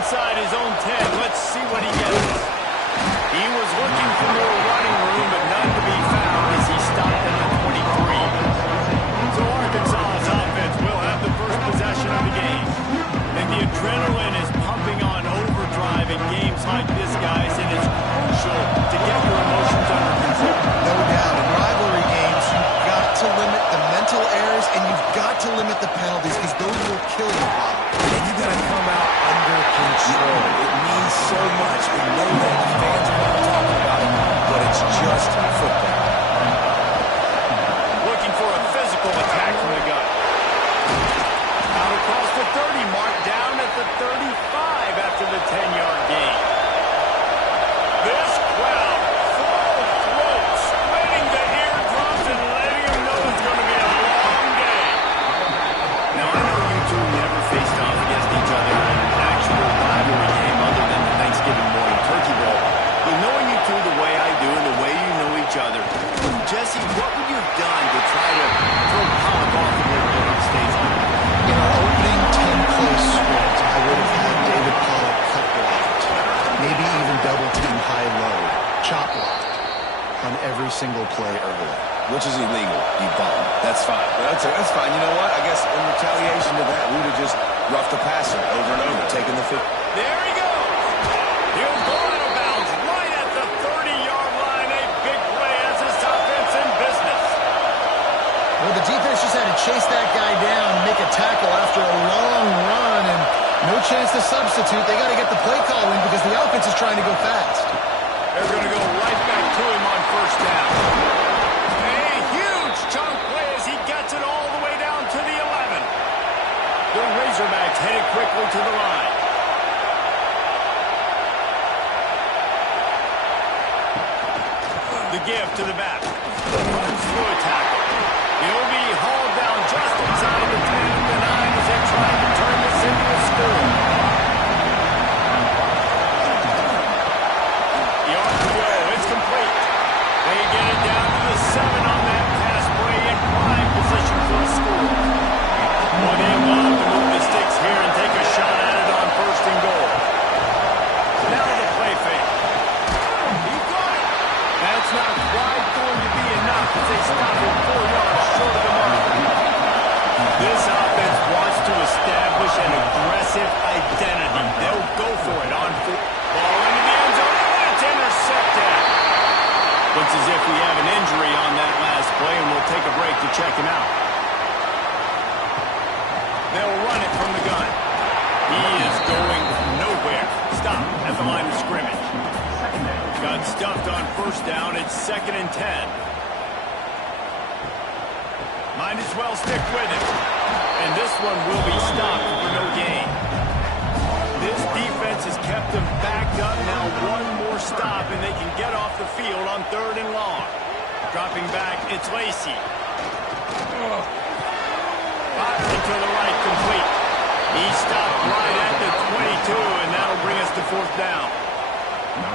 inside his own 10. Let's see what he gets. He was looking for more running room, but none to be found as he stopped at the 23. So Arkansas's offense will have the first possession of the game. And the adrenaline is pumping on overdrive in games like this, guys, and it's crucial to get your emotions under control. No doubt. In rivalry games, you've got to limit the mental errors, and you've got to limit the penalties, because those will kill you, Bob. And you got to come out under control. It means so much. We know that the fans are not talking about it, but it's just football. Looking for a physical attack from the gun. Out across the 30 mark, down at the 35 after the 10-yard gain. This crowd, full throat, splitting the eardrums and letting them know it's going to be a long day. Now, I know you two never faced off against each other in an actual rivalry game other than the Thanksgiving morning turkey bowl. But knowing you two the way I do and the way you know each other, Jesse, what would you have done to try to throw Pollock off a little bit on stage? In our opening 10-play script, I would have had David Pollock cut blocked, maybe even double-team high-low, chop block on every single play early. Which is illegal, you bum. That's fine. But that's fine. You know what? I guess in retaliation to that, we would have just roughed the passer over and over, taking the foot. There he goes. He'll go out of bounds right at the 30-yard line. A big play as his offense in business. Well, the defense just had to chase that guy down and make a tackle after a long run, and no chance to substitute. They got to get the play call in because the offense is trying to go fast. They're going to go right back to him on first down. A huge chunk play as he gets it all the way down to the 11. The Razorbacks headed quickly to the line. The give to the back. Runs through a tackle. He'll be hauled down just inside the 10 of the 9 as they try to turn this into a score. The RPO is complete. They get it down to the 7 on that pass play in prime position for a score. Well, they love to move the sticks here and take a shot at it on first and goal. Now the play fake. He got it. That's not quite going to be enough as they stop him 4 yards short of the mark. This offense wants to establish an aggressive identity. They'll go for it on foot. Ball into the end zone. It's intercepted. Looks as if we have an injury on that last play, and we'll take a break to check him out. They'll run it from the gun. He is going nowhere. Stop at the line of scrimmage. Got stuffed on first down. It's 2nd and 10. Might as well stick with it. And this one will be stopped for no gain. This defense has kept them backed up. Now one more stop, and they can get off the field on 3rd and long. Dropping back, it's Lacey. Boxing to the right, complete. He stopped right at the 22, and that'll bring us to 4th down.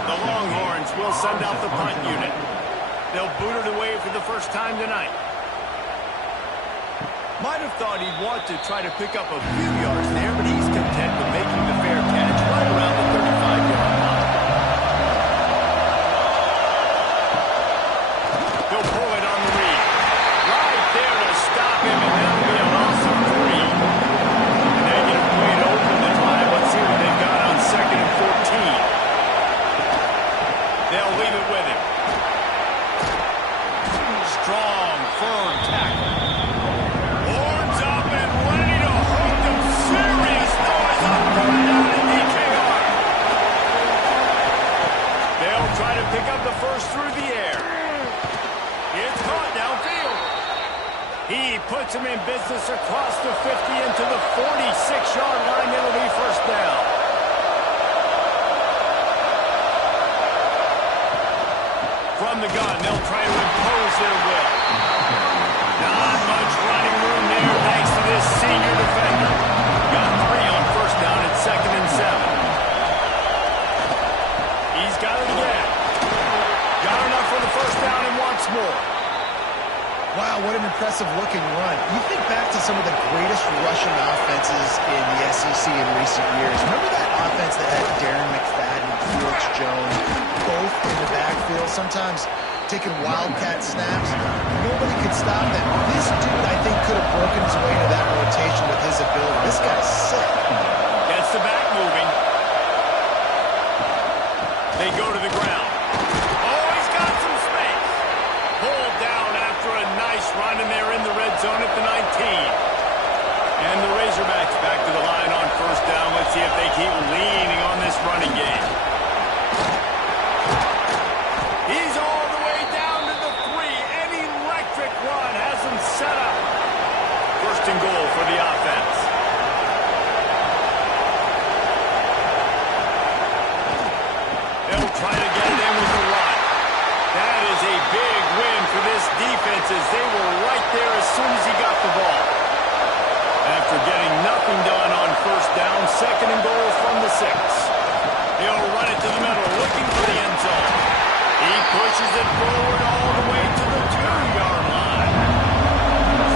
The Longhorns will send out the punt unit. They'll boot it away for the first time tonight. Might have thought he'd want to try to pick up a few yards there, but he's content with making the fair catch right around the 35-yard line. He'll pull it on the read. Right there to stop him, and that'll be a loss of 3. Negative play to open the drive. Let's see what they've got on 2nd and 14. They'll leave it with him. Strong, firm tackle. Horns up and ready to hook them. Serious noise on third down in DKR. They'll try to pick up the first through the air. It's caught downfield. He puts him in business across the 50 into the 46-yard line. It'll be first down. From the gun, they'll try to impose their will. Not much running room there thanks to this senior defender. Got 3 on first down at 2nd and 7. He's got it again. Got enough for the first down and wants more. Wow, what an impressive-looking run. You think back to some of the greatest rushing offenses in the SEC in recent years. Remember that offense that Jones, both in the backfield, sometimes taking wildcat snaps. Nobody could stop them. This dude, I think, could have broken his way into that rotation with his ability. This guy's sick. Gets the back moving. They go to the ground. Oh, he's got some space. Pulled down after a nice run, and they're in the red zone at the 19. And the Razorbacks back to the line on first down. Let's see if they keep leaning on this running game. He's all the way down to the 3. An electric run has him set up. First and goal for the offense. They'll try to get it in with the run. That is a big win for this defense as they were right there as soon as he got the ball. After getting nothing done on first down, second and goal from the 6. He'll run it to the middle, looking for the end zone. He pushes it forward all the way to the 2-yard line.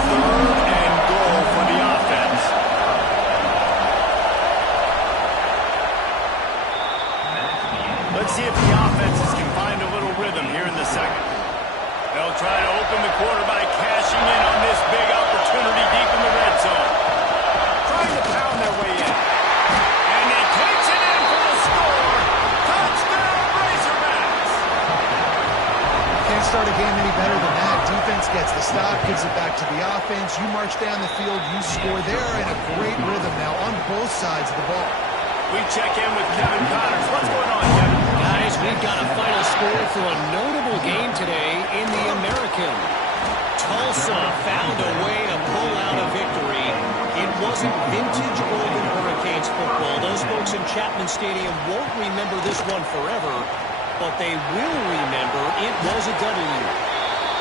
Third and goal for the offense. Let's see if the offenses can find a little rhythm here in the second. They'll try to open the quarter by cashing in on this big opportunity deep in the red zone. Trying to pound their way in. And he takes it in for the score. Touchdown, Razorbacks! Can't start a game any better than that. Defense gets the stop, gives it back to the offense. You march down the field, you score. They're in a great rhythm now on both sides of the ball. We check in with Kevin Connors. What's going on, Kevin? Guys, we've got a final score for a notable game today in the American. Tulsa found a way to pull out a victory. It wasn't vintage Golden Hurricanes football. Those folks in Chapman Stadium won't remember this one forever, but they will remember it was a W.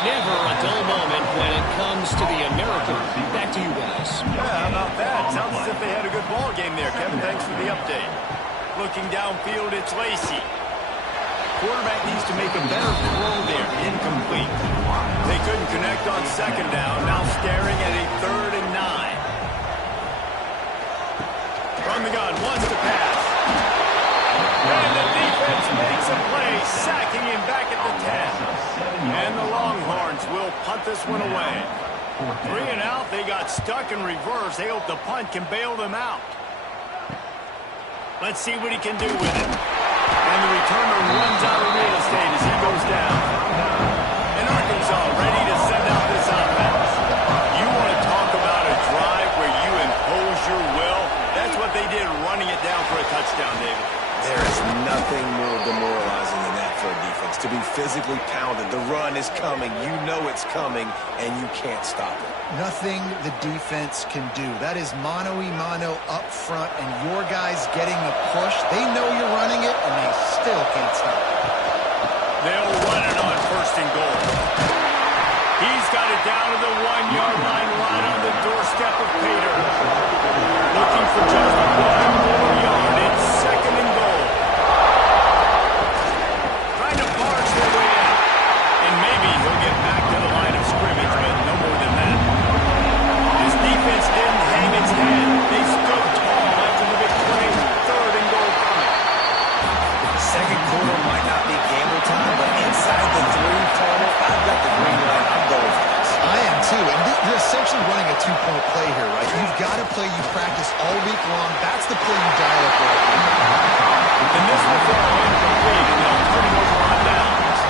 Never a dull moment when it comes to the American. Back to you guys. Yeah, how about that? Sounds as if they had a good ball game there, Kevin. Thanks for the update. Looking downfield, it's Lacey. Quarterback needs to make a better throw there. Incomplete. They couldn't connect on second down. Now staring at a 3rd and 9. From the gun, wants to pass. And the defense makes a play, sacking him back at the 10. And the Longhorns will punt this one away. 3 and out, they got stuck in reverse. They hope the punt can bail them out. Let's see what he can do with it. And the returner runs out of real estate as he goes down. And Arkansas ready to send out this offense. You want to talk about a drive where you impose your will? That's what they did, running it down for a touchdown, David. There is nothing more demoralizing than that for a defense. To be physically pounded. The run is coming. You know it's coming, and you can't stop it. Nothing the defense can do. That is mano-a-mano up front, and your guys getting the push. They know you're running it, and they still can't stop it. They'll run it on first and goal. He's got it down to the 1-yard line, right on the doorstep of Pater. Looking for just 1 more yard. It's second and goal. Trying to barge their way in. And maybe he'll get back to the line of scrimmage, but no more than that. His defense didn't hang its head. They stood tall after the big play. 3rd and goal coming. Second quarter might not be gamble time, but inside the 3 total, I've got the green light. I'm going for this. I am too, and you're essentially running a 2-point play here, right? You've got a play you practice all week long. That's the play you dial up right now. And this will fall incomplete, and they'll turn it over on downs.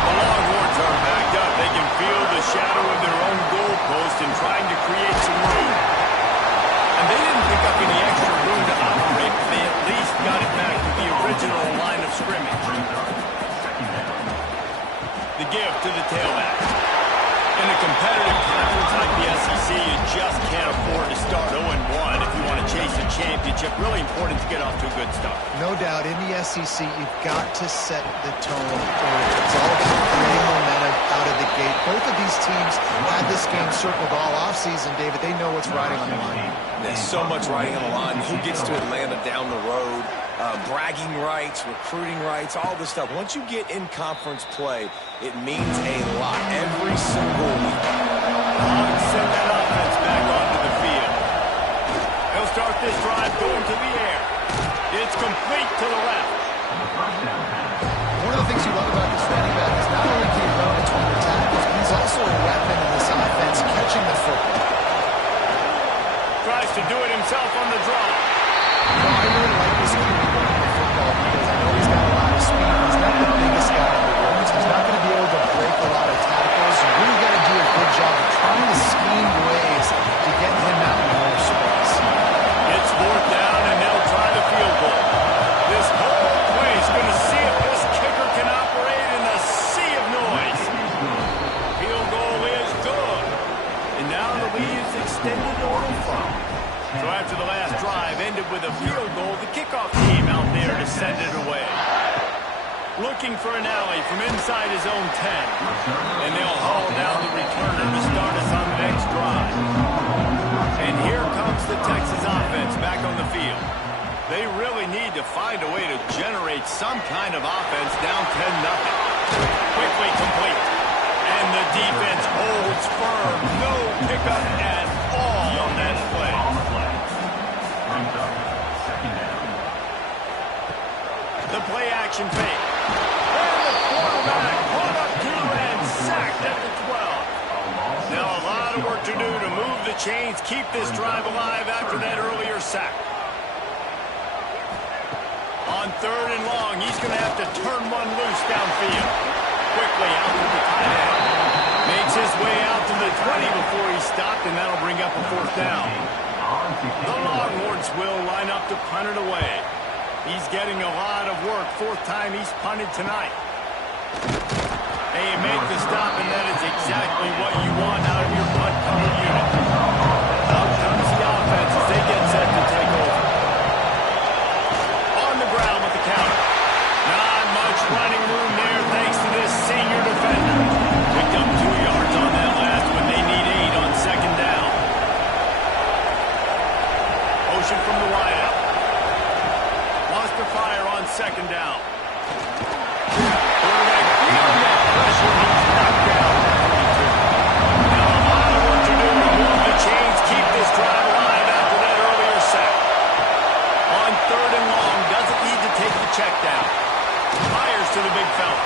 The Longhorns are backed up. They can feel the shadow of their own goalpost and trying to create some room. And they didn't pick up any extra room to operate, but they at least got it back to the original line of scrimmage. The give to the tailback. In a competitive conference like the SEC, you just can't afford to start 0-1 if you want to chase a championship. Really important to get off to a good start. No doubt, in the SEC, you've got to set the tone early. It's all about creating momentum out of the gate. Both of these teams had this game circled all offseason, David. They know what's riding on the line. There's so much riding on the line. Who gets to Atlanta down the road? Bragging rights, recruiting rights, all this stuff. Once you get in conference play, it means a lot every single week. Hogs send that offense back onto the field. They'll start this drive going to the air. It's complete to the left. One of the things you love about this running back is not only can he run between the tackles, but he's also a weapon in this offense, catching the football. Tries to do it himself on the draw. I really like this QB running the football because I know he's got a lot of speed. He's not the biggest guy in the world, so he's not going to be able to break a lot of tackles. You really got to do a good job of trying to scheme ways to get him out in more space. It's fourth down, and they'll try the field goal. This whole place is going to see if this kicker can operate in a sea of noise. Field goal is good. And now the lead is extended a little further. So after the last drive ended with a field goal, the kickoff team out there to send it away. Looking for an alley from inside his own 10. And they'll haul down the returner to start us on the next drive. And here comes the Texas offense back on the field. They really need to find a way to generate some kind of offense down 10-0. Quickly complete. And the defense holds firm. No pickup at all on that play. The play action fake. And the quarterback brought up to and sacked at the 12. Now a lot of work to do to move the chains, keep this drive alive after that earlier sack. On third and long, he's going to have to turn one loose downfield. Quickly out to the tight end. Makes his way out to the 20 before he stopped, and that'll bring up a fourth down. The Longhorns will line up to punt it away. He's getting a lot of work. Fourth time he's punted tonight. They make the stop, and that is exactly what you want out of your punt cover unit. Out comes the offense as they get set to take over. On the ground with the counter. Not much running room there thanks to this senior defender. Picked up 2 yards on that last one. They need 8 on second down. Motion from the wideout. Wants to fire on second down. Quarterback feeling that pressure. He's knocked down. Now a lot of work to do to move the chains, keep this drive alive after that earlier sack. On third and long, doesn't need to take the check down. Fires to the big fella.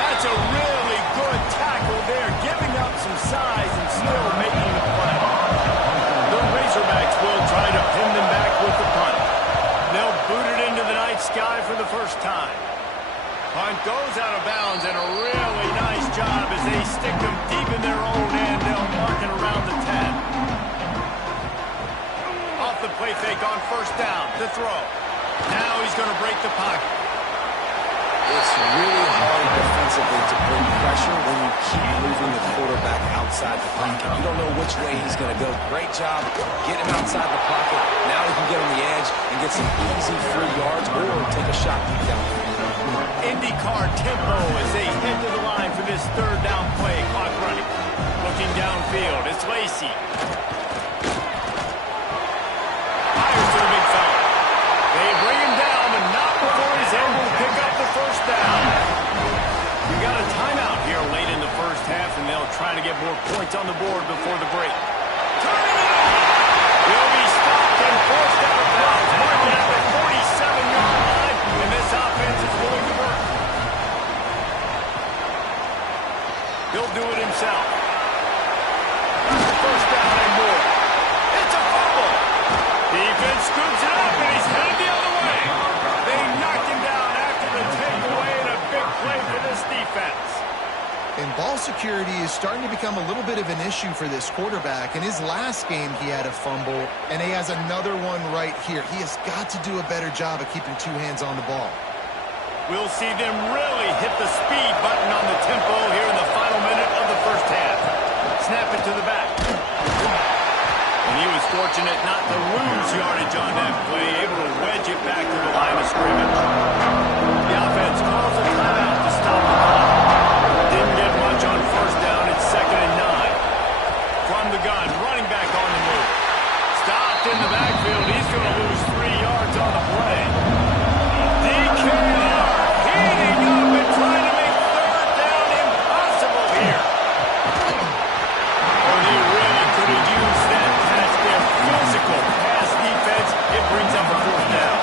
That's a really good tackle there, giving up some size and still making the play. The Razorbacks will try to pin them back with the punt. They'll boot it into the night sky for the first time. Punt goes out of bounds, and a really nice job as they stick them deep in their own end. They'll mark it around the 10. Off the play fake on first down to throw. Now he's going to break the pocket. It's really hard defensively to bring pressure when you keep moving the quarterback outside the pocket. You don't know which way he's going to go. Great job. Get him outside the pocket. Now he can get on the edge and get some easy free yards or take a shot deep down. IndyCar tempo as they head to the line for this third down play. Clock running. Looking downfield. It's Lacey. Fires to the big fella. They bring him down, but not before he's able to pick up the first down. We got a timeout here late in the first half, and they'll try to get more points on the board before the break. Turning it on. Will be stopped and forced out of bounds. Marking at the 47-yard line, and this offense is going to work. He'll do it himself. First down and more. It's a fumble. Defense scoops it up, and he's headed the other way. They knocked him down after the takeaway, and a big play for this defense. And ball security is starting to become a little bit of an issue for this quarterback. In his last game, he had a fumble, and he has another one right here. He has got to do a better job of keeping 2 hands on the ball. We'll see them really hit the speed button on the tempo here in the final minute of the first half. Snap it to the back. And he was fortunate not to lose yardage on that play, able to wedge it back to the line of scrimmage. The offense calls a timeout to stop the clock. Didn't get much on first down. It's 2nd and 9. From the gun, running back on the move. Stopped in the backfield. He's going to lose 3 yards on the play. DKR heating up and trying to make third down impossible here. Oh, they really could have used that pass. Their physical pass defense. It brings up a fourth down.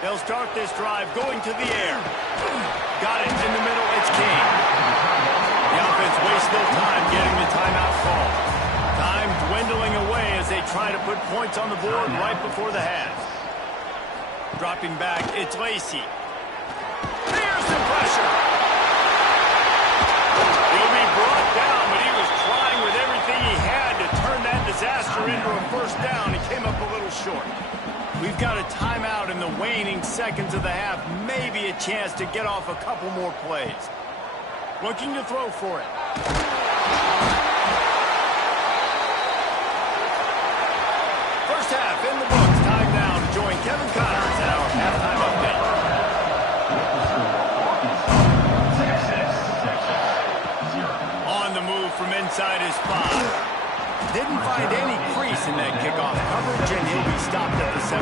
They'll start this drive going to the air. Got it in the middle. It's King. The offense wastes no time getting the timeout call. Time dwindling away as they try to put points on the board right before the half. Dropping back, it's Lacey. There's some pressure. He'll be brought down, but he was trying with everything he had to turn that disaster into a first down. He came up a little short. We've got a timeout in the waning seconds of the half. Maybe a chance to get off a couple more plays. Looking to throw for it. First half in the books. Time now to join Kevin Connors at our halftime update. On the move from inside his spot. Didn't find any crease in that kickoff coverage, and he'll be stopped at the 17.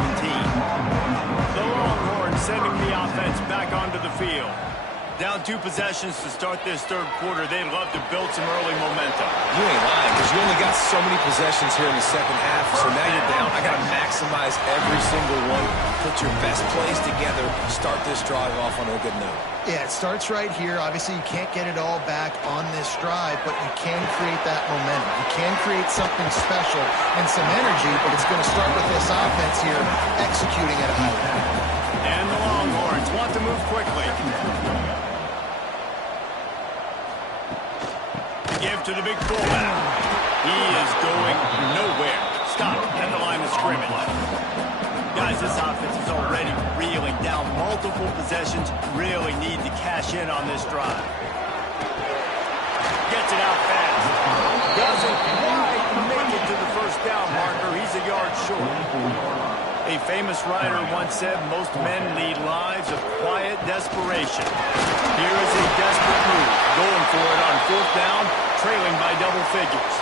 The Longhorns sending the offense back onto the field. Down 2 possessions to start this third quarter. They'd love to build some early momentum. You ain't lying, because you only got so many possessions here in the second half, so now you're down. I got to maximize every single one. Put your best plays together. Start this drive off on a good note. Yeah, it starts right here. Obviously, you can't get it all back on this drive, but you can create that momentum. You can create something special and some energy, but it's going to start with this offense here executing at a high level. And the Longhorns want to move quickly. Give to the big fullback. He is going nowhere. Stop at the line of scrimmage. Guys, this offense is already reeling down multiple possessions. Really need to cash in on this drive. Gets it out fast. Doesn't quite make it to the first down marker. He's a yard short. A famous writer once said, most men lead lives of quiet desperation. Here is a desperate move. Going for it on 4th down, trailing by double figures.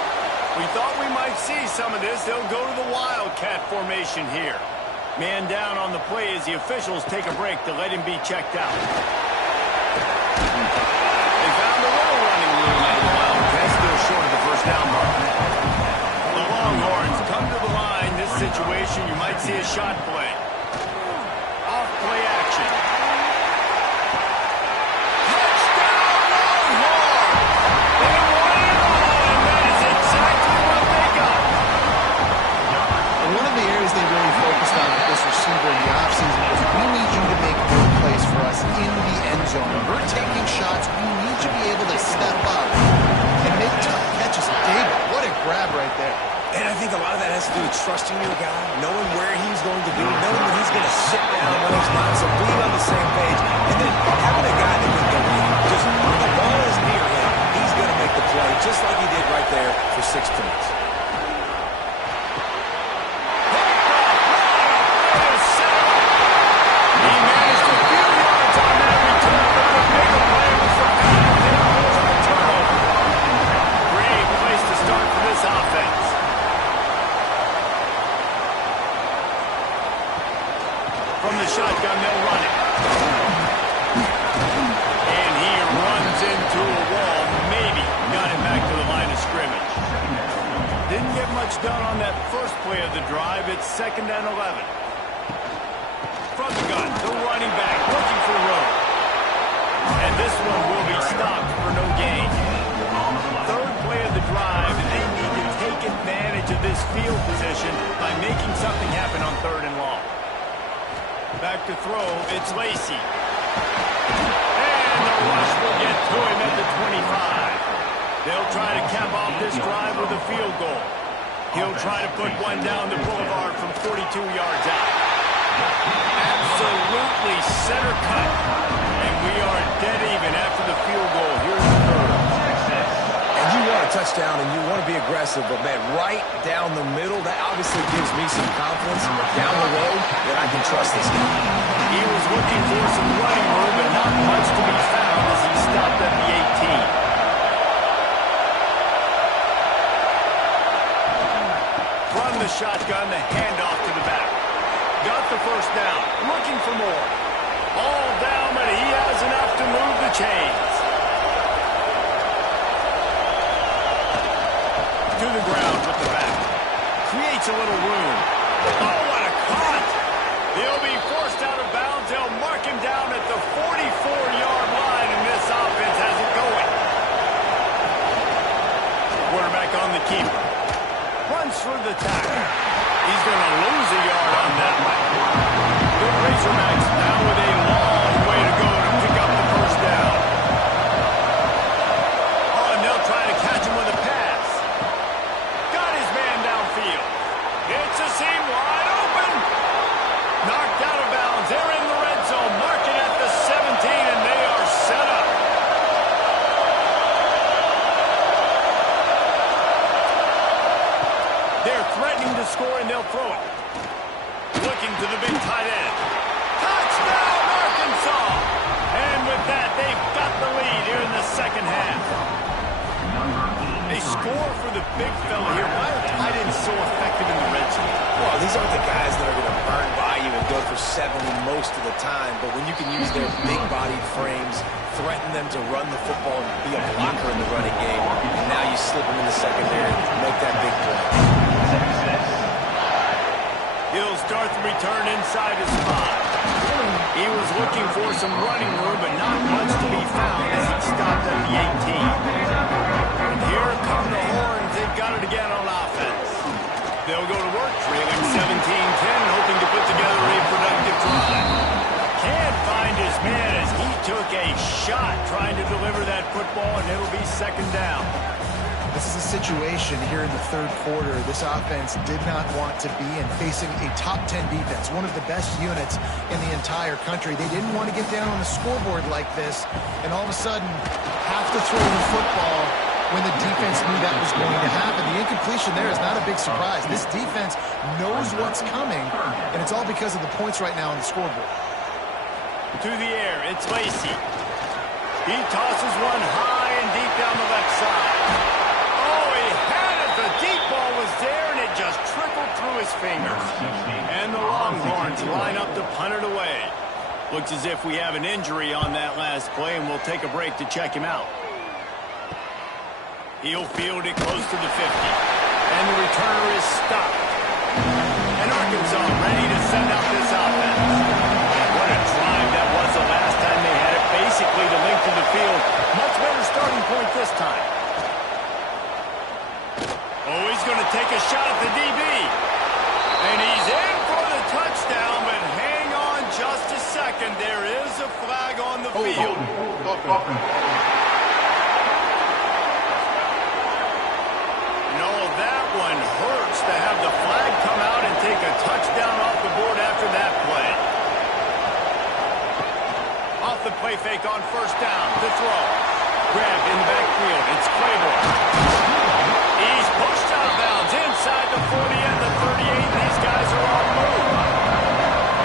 We thought we might see some of this. They'll go to the Wildcat formation here. Man down on the play as the officials take a break to let him be checked out. They found a little running room out of the Wildcat, still short of the first down mark. The Longhorns come to the line. This situation, you might see a shot play. Off play action. Touchdown Longhorns! They won it all, and that is exactly what they got. And one of the areas they really focused on with this receiver in the offseason was we need you to make good plays for us in the end zone. When we're taking shots, we need you to be able to step up and make tough catches. David, what a grab right there. And I think a lot of that has to do with trusting your guy, knowing where he's going to be, knowing that he's going to sit down when he's not, so being on the same page, and then having a guy that can go in. Just when the ball is near him, he's going to make the play, just like he did right there for 6 points. He managed a few yards on that return, but the bigger play was the pass and the turnover. Great place to start for this offense. From the shotgun, they'll run it. And he runs into a wall. Maybe got him back to the line of scrimmage. Didn't get much done on that first play of the drive. It's 2nd and 11. From the gun, the running back looking for room. And this one will be stopped for no gain. Third play of the drive, and they need to take advantage of this field position by making something happen on 3rd and long. Back to throw, it's Lacey. And the rush will get to him at the 25. They'll try to cap off this drive with a field goal. He'll try to put one down the boulevard from 42 yards out. Absolutely center cut. And we are dead even after the field goal. Here's the third. And you want a touchdown and you want to be aggressive, but man, right down the middle, that obviously gives me some confidence down the road that I can trust this guy. He was looking for some running room, but not much to be found as he stopped at the 18. From the shotgun, the handoff to the back. Got the first down, looking for more. All down, but he has enough to move the chains. To the ground with the back. Creates a little room. Oh, what a cut! He'll be forced out of bounds. for the tackle. He's going to lose a yard on that one. The Razorbacks now with a long way to go to pick up the first down. Oh, and they'll try to catch him with a pass. Got his man downfield. It's a seam wide open. Knocked out of bounds. They're in the red zone. Mark it at the 17, and they are set up. They're threatening to score, and they'll throw it. Looking to the big tight end. Touchdown, Arkansas! And with that, they've got the lead here in the second half. They score for the big fella here. Why are tight ends so effective in the red zone? Well, these aren't the guys that are going to burn by you and go for 70 most of the time, but when you can use their big-bodied frames, threaten them to run the football and be a blocker in the running game, and now you slip them in the secondary and make that big play. He'll start the return inside his spot. He was looking for some running room, but not much to be found as he stopped at the 18. And here come the horns. They've got it again on offense. They'll go to work, trailing 17-10, hoping to put together a productive drive. Can't find his man as he took a shot trying to deliver that football, and it'll be second down. This is a situation here in the third quarter this offense did not want to be in, facing a top 10 defense, one of the best units in the entire country. They didn't want to get down on the scoreboard like this and all of a sudden have to throw the football when the defense knew that was going to happen. The incompletion there is not a big surprise. This defense knows what's coming, and it's all because of the points right now on the scoreboard. To the air, it's Lacey. He tosses one high and deep down the left side. The deep ball was there, and it just trickled through his fingers. And the Longhorns line up to punt it away. Looks as if we have an injury on that last play, and we'll take a break to check him out. He'll field it close to the 50. And the returner is stopped. And Arkansas ready to send out this offense. What a drive that was the last time they had it. Basically the length of the field. Much better starting point this time. Oh, he's going to take a shot at the DB. And he's in for the touchdown, but hang on just a second. There is a flag on the field. No, that one hurts to have the flag come out and take a touchdown off the board after that play. Off the play fake on first down. The throw. Grabbed in the backfield. It's Claiborne. He's pushed out of bounds inside the 40 and the 38. These guys are on the move.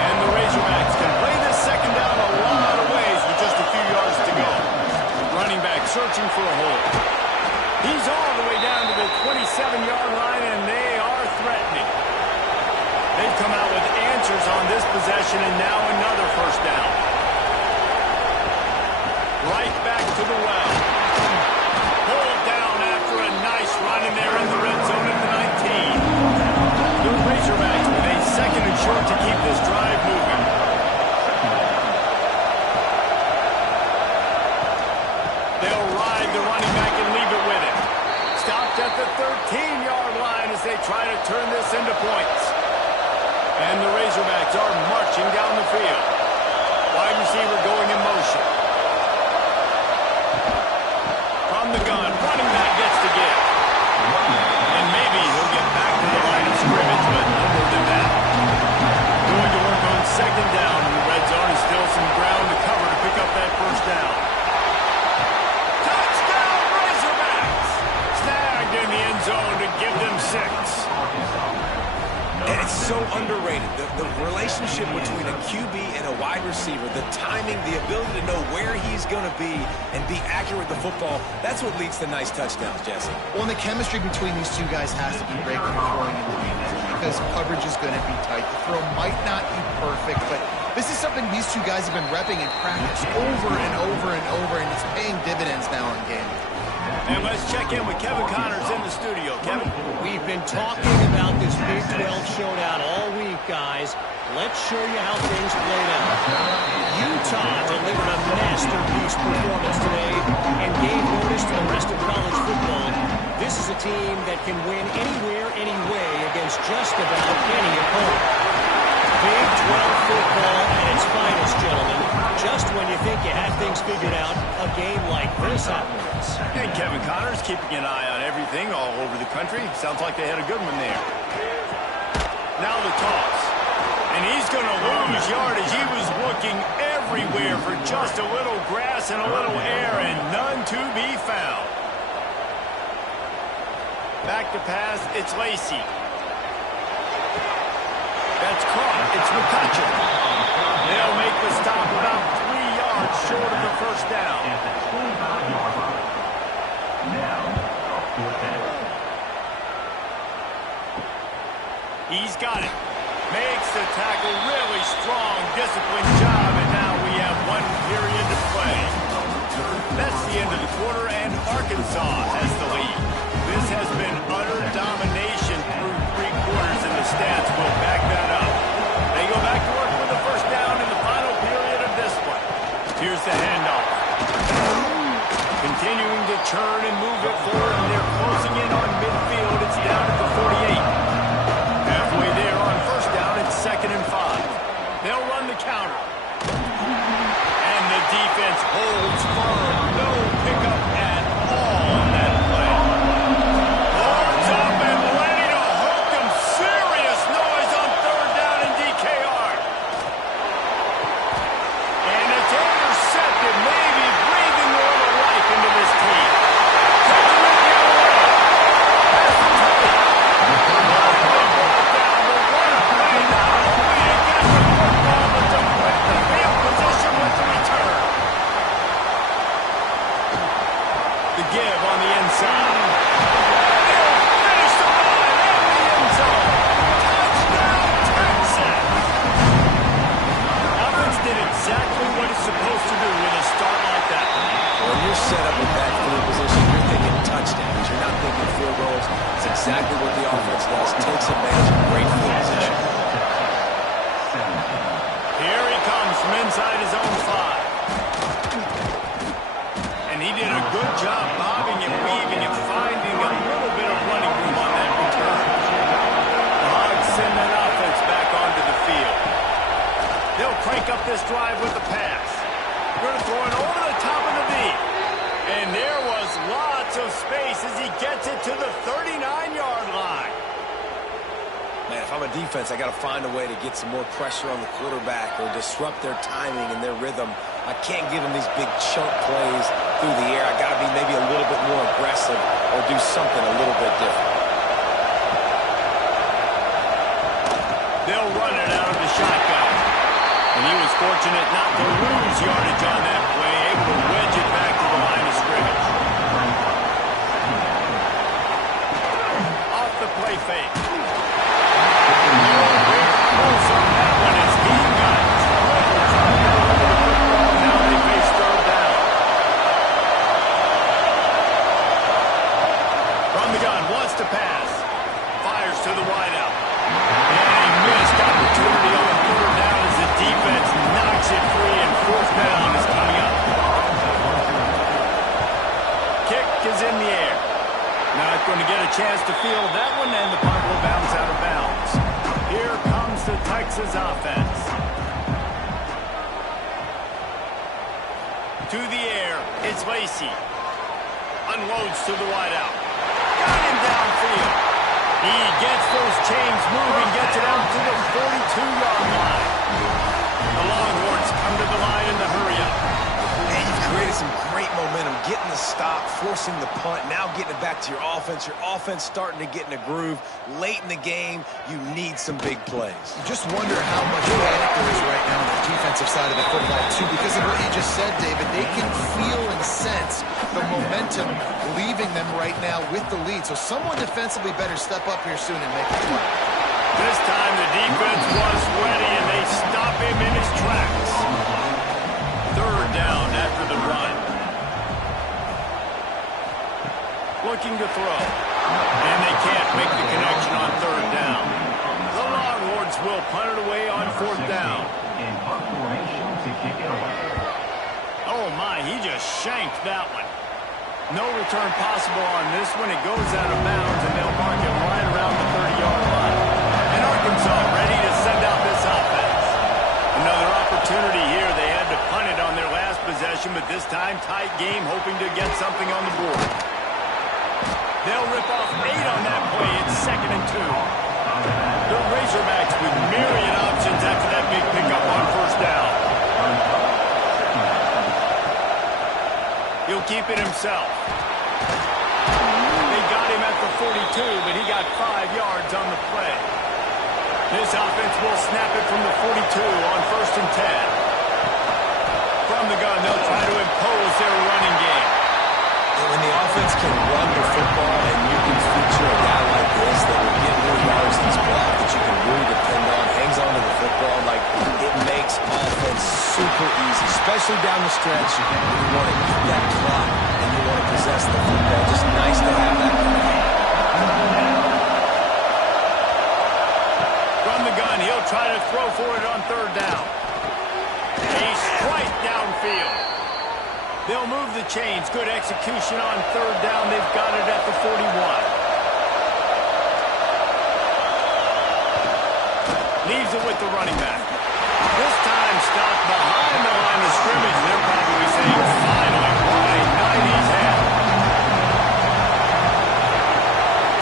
And the Razorbacks can play this second down a lot of ways with just a few yards to go. Running back searching for a hole. He's all the way down to the 27-yard line, and they are threatening. They've come out with answers on this possession, and now another first down. Right back to the well. Pulled down after a nice run in there in the red zone at the 19. The Razorbacks with a second and short to keep this drive moving. They'll ride the running back and leave it with him. Stopped at the 13-yard line as they try to turn this into points. And the Razorbacks are marching down the field. Wide receiver going in motion. From the gun, running back gets to give. And maybe he'll get back to the line of scrimmage, but no more than that. Going to work on second down in the red zone. Is still some ground to cover to pick up that first down. Touchdown, Razorbacks! Snagged in the end zone to give them 6. And it's so underrated. The relationship between a QB and a wide receiver, the timing, the ability to know where he's going to be and be accurate with the football, that's what leads to nice touchdowns, Jesse. Well, and the chemistry between these two guys has to be great when you're throwing in the defense because coverage is going to be tight. The throw might not be perfect, but this is something these two guys have been repping in practice over and over and over, and it's paying dividends now in game. And let's check in with Kevin Connors in the studio. Kevin? We've been talking about this Big 12 showdown all week, guys. Let's show you how things played out. Utah delivered a masterpiece performance today and gave notice to the rest of college football This is a team that can win anywhere, any way against just about any opponent. Big 12 football at its finest, gentlemen. Just when you think you have things figured out, a game like this happens. And Kevin Connors keeping an eye on everything all over the country. Sounds like they had a good one there. Now the toss. And he's going to lose yardage. He was looking everywhere for just a little grass and a little air, and none to be found. Back to pass, it's Lacy. That's caught. It's McCutcheon. They'll make the stop about 3 yards short of the first down. He's got it. Makes the tackle, really strong, disciplined job, and now we have 1 period to play. That's the end of the quarter, and Arkansas has the lead. This has been utter domination through 3 quarters, and the stats will back that up. They go back to work with the first down in the final period of this one. Here's the handoff. Continuing to churn and move it forward, and they're closing in on midfield. It's down at the 48. Halfway there on first down, it's 2nd and 5. They'll run the counter. And the defense holds firm. No pickup at all on that play. Horns up and ready to hook them. Serious noise on 3rd down and DKR. And it's intercepted, maybe breathing a little life into this team. Takes it the other way. That's the tape. Give on the inside. They'll finish the line in the end zone. Touchdown, Texas! Offense did exactly what it's supposed to do with a start like that. When you're set up in that field position, you're thinking touchdowns. You're not thinking field goals. It's exactly what the offense does. Takes advantage of great field position. Here he comes from inside his own 5. He did a good job bobbing and weaving and finding a little bit of running room on that return. The Hogs send that offense back onto the field. They'll crank up this drive with the pass. Going to throw it over the top of the knee. And there was lots of space as he gets it to the 39-yard line. Man, if I'm a defense, I got to find a way to get some more pressure on the quarterback or disrupt their timing and their rhythm. I can't give them these big chunk plays through the air. I got to be maybe a little bit more aggressive or do something a little bit different. They'll run it out of the shotgun. And he was fortunate not to lose yardage on that play, able to wedge it back to the line of scrimmage. Off the play fake. To pass. Fires to the wideout. And a missed opportunity on 3rd down as the defense knocks it free, and 4th down is coming up. Kick is in the air. Not going to get a chance to field that one, and the punt will bounce out of bounds. Here comes the Texas offense. To the air, it's Lacy. Unloads to the wideout. Got him downfield. He gets those chains moving, gets it out to the 42-yard line. The Longhorns come to the line in the hurry-up. And you've created some great momentum, getting the stop, forcing the punt, now getting it back to your offense. Your offense starting to get in a groove. Late in the game, you need some big plays. You just wonder how much panic there is right now on the defensive side of the football, too, because of what you just said, David. They can feel and sense the momentum leaving them right now with the lead. So someone defensively better step up here soon and make a play. This time the defense was ready, and they stop him in his tracks. 3rd down after the run. Looking to throw. And they can't make the connection on 3rd down. The Longhorns will punt it away on 4th down. Oh, my, he just shanked that one. No return possible on this one. It goes out of bounds, and they'll mark it right around the 30-yard line. And Arkansas ready to send out this offense. Another opportunity here. They had to punt it on their last possession, but this time tight game, hoping to get something on the board. They'll rip off 8 on that play. It's 2nd and 2. The Razorbacks with myriad options after that big pickup on first down. He'll keep it himself. They got him at the 42, but he got 5 yards on the play. This offense will snap it from the 42 on 1st and 10. From the gun, they'll try to impose their running game. When the offense can run the football and you can feature a guy like this that will get more yards in his block that you can really depend on, hangs on to the football, like it makes offense super easy, especially down the stretch when you want to eat that clock and you want to possess the football. Just nice to have that command. From the gun, he'll try to throw for it on 3rd down. A strike downfield. They'll move the chains. Good execution on 3rd down. They've got it at the 41. Leaves it with the running back. This time stopped behind the line of scrimmage. They're probably saying, finally, what a night he's had.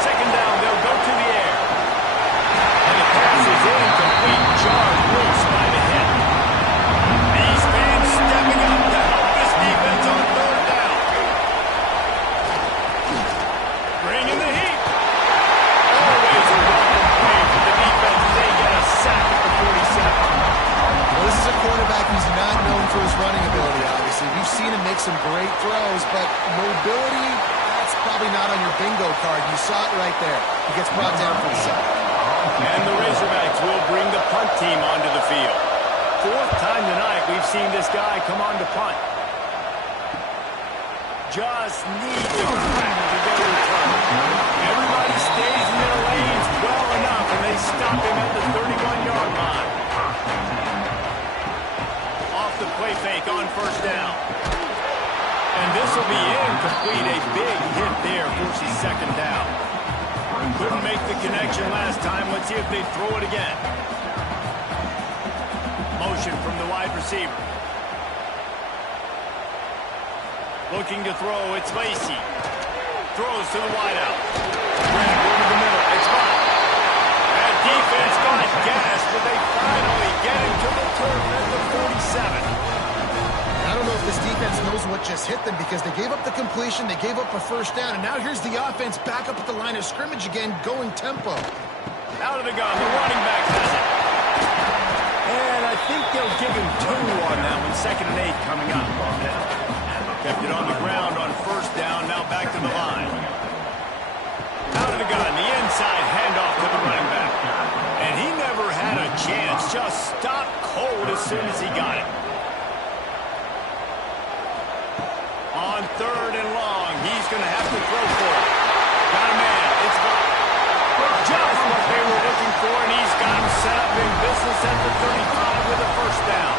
2nd down, they'll go to the air. And the pass is incomplete. Jarred loose by the hit. These fans stepping up to help this defense on 3rd down. Bringing the heat. Always a welcome play for the defense. They get a sack at the 47. Well, this is a quarterback who's not known for his running ability, obviously. We've seen him make some great throws, but mobility, that's probably not on your bingo card. You saw it right there. He gets brought down for the sack. And the Razorbacks will bring the punt team onto the field. 4th time tonight we've seen this guy come on to punt. Just need to crack to get a return. Everybody stays in their lanes well enough, and they stop him at the 31-yard line. Off the play fake on 1st down. And this will be incomplete. A big hit there forces 2nd down. Couldn't make the connection last time. Let's see if they throw it again. Motion from the wide receiver. Looking to throw, it's Lacey. Throws to the wideout. Grab over the middle, it's fine. That defense got gas, but they finally get him to the turf at the 47. I don't know if this defense knows what just hit them because they gave up the completion, they gave up a 1st down, and now here's the offense back up at the line of scrimmage again, going tempo. Out of the gun, the running back has it. And I think they'll give him 2 on that one. 2nd and 8 coming up. Kept it on the ground on 1st down, now back to the line. Out of the gun, the inside handoff to the running back. And he never had a chance, just stopped cold as soon as he got it. On 3rd and long, he's going to have to throw for it. Got a man, it's blocked. Just what they were looking for, and he's got him set up in business at the 35 with a 1st down.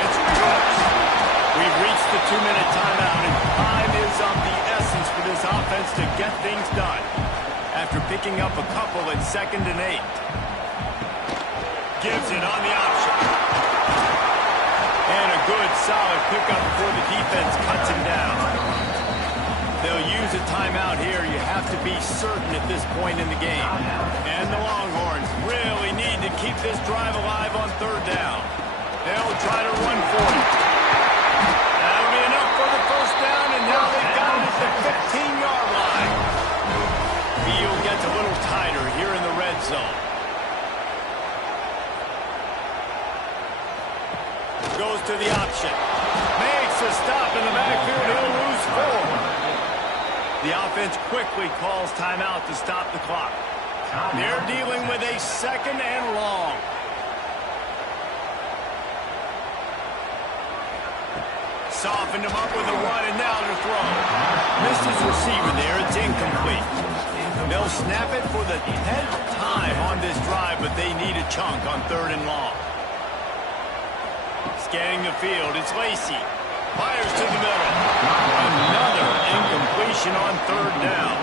It's reversed. We've reached the 2-minute timeout, and time is of the essence for this offense to get things done. After picking up a couple at 2nd and 8. Gives it on the option. And a good, solid pickup before the defense cuts him down. They'll use a timeout here. You have to be certain at this point in the game. And the Longhorns really need to keep this drive alive on 3rd down. They'll try to run for it. That'll be enough for the 1st down, and now they've got it at the 15-yard line. Field gets a little tighter here in the red zone. Goes to the option. Makes a stop in the backfield. He'll lose 4. The offense quickly calls timeout to stop the clock. They're dealing with a 2nd and long. Softened him up with a run, and now to throw. Missed his receiver there. It's incomplete. They'll snap it for the 10th time on this drive, but they need a chunk on 3rd and long. Scanning the field, it's Lacy. Fires to the middle. Another incompletion on third down.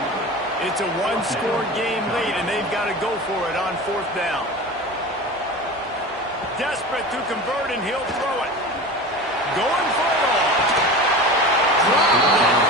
It's a one-score game lead, and they've got to go for it on fourth down. Desperate to convert, and he'll throw it. Going for it all. Dropped it.